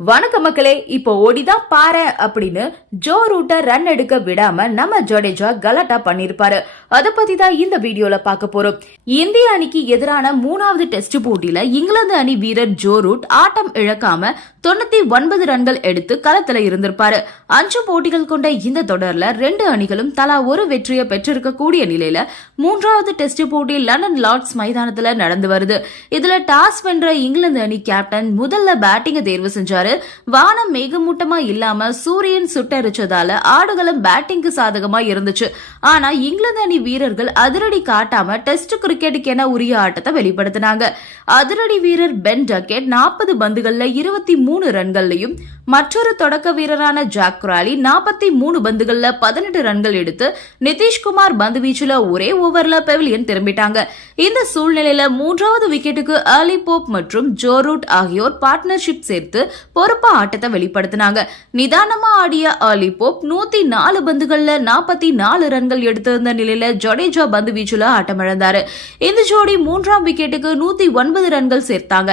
வணக்க மக்களே, இப்போ ஓடிதான் பாரு அப்படின்னு ஜோ ரூட்டை ரன் எடுக்க விடாம நம்ம ஜடேஜா கலாட்டா பண்ணிருப்பாரு. அத பத்தி தான் இந்த வீடியோல பார்க்க போறோம். இந்திய அணிக்கு எதிரான 3வது டெஸ்ட் போட்டியில இங்கிலாந்து அணி வீரர் ஜோ ரூட் ஆட்டம் இழக்காம 99 ரன்கள் எடுத்து களத்துல இருந்திருப்பாரு. 5 போட்டிகள் கொண்ட இந்த தொடர்ல 2 அணிகளும் தலா ஒரு வெற்றியை பெற்றிருக்கக்கூடிய நிலையில 3வது டெஸ்ட் போட்டி லண்டன் லார்ட்ஸ் மைதானத்துல நடந்து வருது. இதுல டாஸ் வென்ற இங்கிலாந்து அணி கேப்டன் முதல்ல பேட்டிங்க தேர்வு செஞ்சாரு. வானம் மேகமூட்டமா இல்லாம சூரியன் சுட்டரிச்சதால ஆடுகளம் பேட்டிங்கு சாதகமா இருந்துச்சு. ஆனா இங்கிலாந்து அணி வீரர்கள் அதிரடி காட்டாம டெஸ்ட் கிரிக்கெட்டுக்கென உரிய ஆட்டத்தை வெளிப்படுத்தினாங்க. அதிரடி வீரர் பென் டக்கெட் 40 பந்துகள்ல 23 ரன்கள்லையும் மற்றொரு தொடக்க வீரரான ஜாக் குராலி 43 பந்துகள்ல 18 ரன்கள் எடுத்து நிதிஷ்குமார் பந்து வீச்சுல ஒரே ஓவர்ல பெவிலியன் திரும்பிட்டாங்க. இந்த சூழ்நிலையில 3வது விக்கெட்டுக்கு ஆலி போப் மற்றும் ஜோ ரூட் ஆகியோர் பார்ட்னர்ஷிப் சேர்த்து பொறுப்பா ஆட்டத்தை வெளிப்படுத்தினாங்க. நிதானமா ஆடிய ஆலி போப் 104 பந்துகள்ல 44 ரன்கள் எடுத்திருந்த நிலையில ஜடேஜா பந்து வீச்சுல ஆட்டமிழந்தாரு. இந்த ஜோடி 3ஆம் விக்கெட்டுக்கு 109 ரன்கள் சேர்த்தாங்க.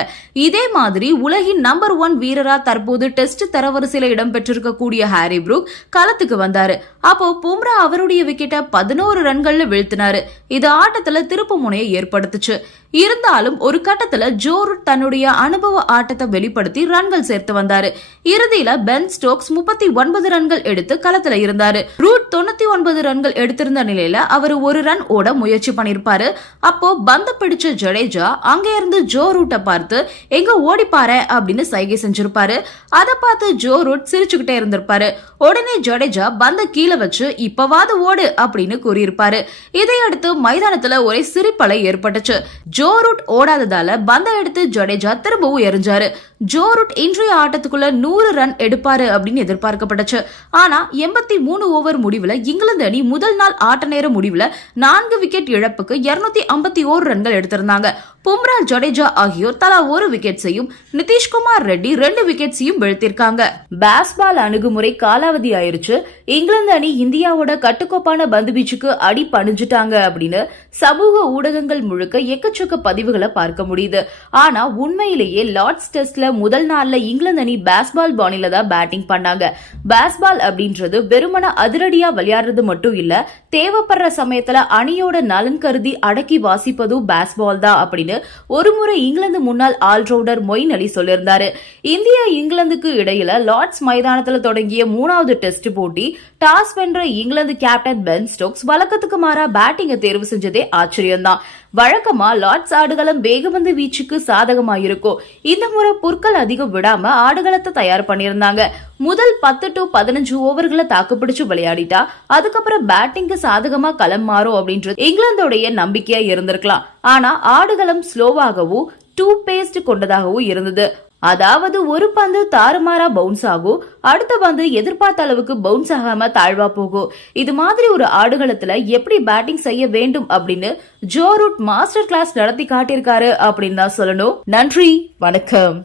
இதே மாதிரி உலகின் நம்பர் 1 வீரரா தற்போது டெஸ்ட் தரவரிசையில இடம்பெற்றிருக்கக்கூடிய ஹாரி புரூக் களத்துக்கு வந்தாரு. அப்போ பும்ரா அவருடைய விக்கெட்டை 11 ரன்கள்ல வீழ்த்தினாரு. இது ஆட்டத்துல திருப்பு முனையை ஏற்படுத்துச்சு. இருந்தாலும் ஒரு கட்டத்துல ஜோ ரூட் தன்னுடைய அனுபவ ஆட்டத்தை வெளிப்படுத்தி ரன்கள் சேர்த்து வந்தாரு. இறுதியில பென் ஸ்டோக்ஸ் 39 ரன்கள் எடுத்து களத்துல இருந்தாரு. ரூட் 99 ரன்கள் எடுத்திருந்த நிலையில அவர் ஒரு ரன் ஓட முயற்சி பண்ணிருப்பாரு. அப்போ பந்த பிடிச்ச ஜடேஜா அங்க இருந்து ஜோ ரூட்டை பார்த்து எங்க ஓடிப்பாரு அப்படின்னு சைகை செஞ்சிருப்பாரு. அதை பார்த்து ஜோ ரூட் சிரிச்சுக்கிட்டே இருந்திருப்பாரு. உடனே ஜடேஜா பந்த கீழே வச்சு இப்பவாது ஓடு அப்படின்னு கூறியிருப்பாரு. இதையடுத்து மைதானத்துல ஒரே சிரிப்பலை ஏற்பட்டுச்சு. ஜோ ரூட் ஓடாததால பந்த எடுத்து ஜடேஜா திரும்பவும் எறிஞ்சாரு. ஜோ ரூட் இன்றைய ஆட்டத்துக்குள்ள 100 ரன் எடுப்பாரு அப்படின்னு எதிர்பார்க்கப்பட்டுச்சு. ஆனா 83 ஓவர் முடிவுல இங்கிலாந்து அணி முதல் நாள் ஆட்ட நேர முடிவுல 4 விக்கெட் இழப்புக்கு 251 ரன்கள் எடுத்திருந்தாங்க. பும்ரா ஜடேஜா ஆகியோர் தலா ஒரு விக்கெட்ஸையும் நிதிஷ்குமார் ரெட்டி 2 விக்கெட்ஸையும் வீழ்த்திருக்காங்க. பேஸ்பால் அணுகுமுறை காலாவதி ஆயிருச்சு. இங்கிலாந்து அணி இந்தியாவோட கட்டுக்கோப்பான பந்து வீச்சுக்கு அடி பணிஞ்சுட்டாங்க அப்படின்னு சமூக ஊடகங்கள் முழுக்க எக்கச்சக்க பதிவுகளை பார்க்க முடியுது. ஆனா உண்மையிலேயே லார்ட்ஸ் டெஸ்ட்ல முதல் நாள்ல இங்கிலாந்து அணி பேஸ்பால் பாணில தான் பேட்டிங் பண்ணாங்க. பேஸ்பால் அப்படின்றது வெறுமன அதிரடியா விளையாடுறது மட்டும் இல்ல, தேவைப்படுற சமயத்துல அணியோட நலன் கருதி அடக்கி வாசிப்பதும் பேஸ்பால் தான் அப்படின்னு ஒருமுறை இங்கிலாந்து முன்னாள் ஆல்ரவுண்டர் மொயின் அலி சொல்லியிருந்தாரு. இந்தியா இங்கிலாந்துக்கு இடையில லார்ட்ஸ் மைதானத்துல தொடங்கிய 3வது டெஸ்ட் போட்டி டாஸ் வென்ற இங்கிலாந்து கேப்டன் பென் ஸ்டோக்ஸ் வழக்கத்துக்கு மாறா பேட்டிங்கை தேர்வு செஞ்சதே ஆச்சரியம்தான். வழக்கமா லார்ட்ஸ் ஆடுகளம் வேகபந்து வீச்சுக்கு சாதகமா இருக்கும். இந்த முறை புற்கள் அதிகம் விடாம ஆடுகளத்தை தயார் பண்ணியிருந்தாங்க. முதல் 10 to 15 ஓவர்களை தாக்குப்பிடிச்சு விளையாடிட்டா அதுக்கப்புறம் பேட்டிங்கு சாதகமா களம் மாறும் அப்படின்றது இங்கிலாந்தோடைய நம்பிக்கையா இருந்திருக்கலாம். ஆனா ஆடுகளம் ஸ்லோவாகவும் டூ பேஸ்ட் கொண்டதாகவும் இருந்தது. அதாவது ஒரு பந்து தாறுமாறா பவுன்ஸ் ஆகும், அடுத்த பந்து எதிர்பார்த்த அளவுக்கு பவுன்ஸ் ஆகாம தாழ்வா போகும். இது மாதிரி ஒரு ஆடுகளத்துல எப்படி பேட்டிங் செய்ய வேண்டும் அப்படின்னு ஜோ ரூட் மாஸ்டர் கிளாஸ் நடத்தி காட்டியிருக்காரு அப்படின்னு தான் சொல்லணும். நன்றி, வணக்கம்.